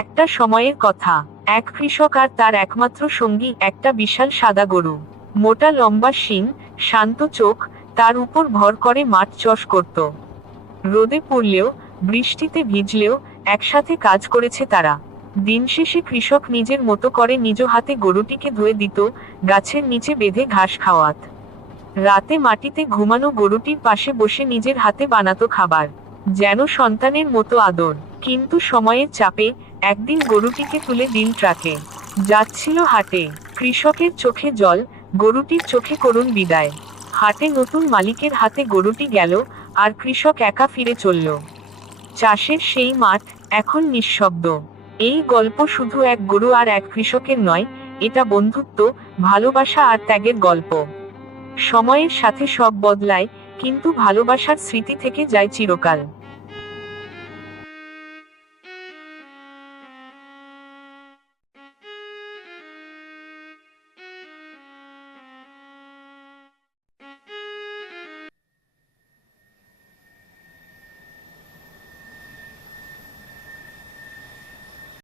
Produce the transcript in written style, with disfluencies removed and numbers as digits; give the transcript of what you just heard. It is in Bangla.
একটা সময়ের কথা, এক কৃষক আর তার একমাত্র সঙ্গী একটা বিশাল সাদা গরু। মোটা লম্বা শিং, শান্ত চোখ, তার উপর ভর করে মাঠ চাষ করত। রোদে পড়লেও, বৃষ্টিতে ভিজলেও একসাথে কাজ করেছে তারা। দিন শেষে কৃষক নিজের মতো করে নিজ হাতে গরুটিকে ধুয়ে দিত, গাছের নিচে বেঁধে ঘাস খাওয়াত। রাতে মাটিতে ঘুমানো গরুটির পাশে বসে নিজের হাতে বানাতো খাবার, যেন সন্তানের মতো আদর। কিন্তু সময়ের চাপে একদিন গরুটিকে তুলে দিন ট্রাকে। যাচ্ছিল হাটে, কৃষকের চোখে জল, গরুটির চোখে করুণ বিদায়। হাটে নতুন মালিকের হাতে গরুটি গেল, আর কৃষক একা ফিরে চলল। চাষের সেই মাঠ এখন নিঃশব্দ। এই গল্প শুধু এক গরু আর এক কৃষকের নয়, এটা বন্ধুত্ব, ভালোবাসা আর ত্যাগের গল্প। সময়ের সাথে সব বদলায়, কিন্তু ভালোবাসার স্মৃতি থেকে যায় চিরকাল।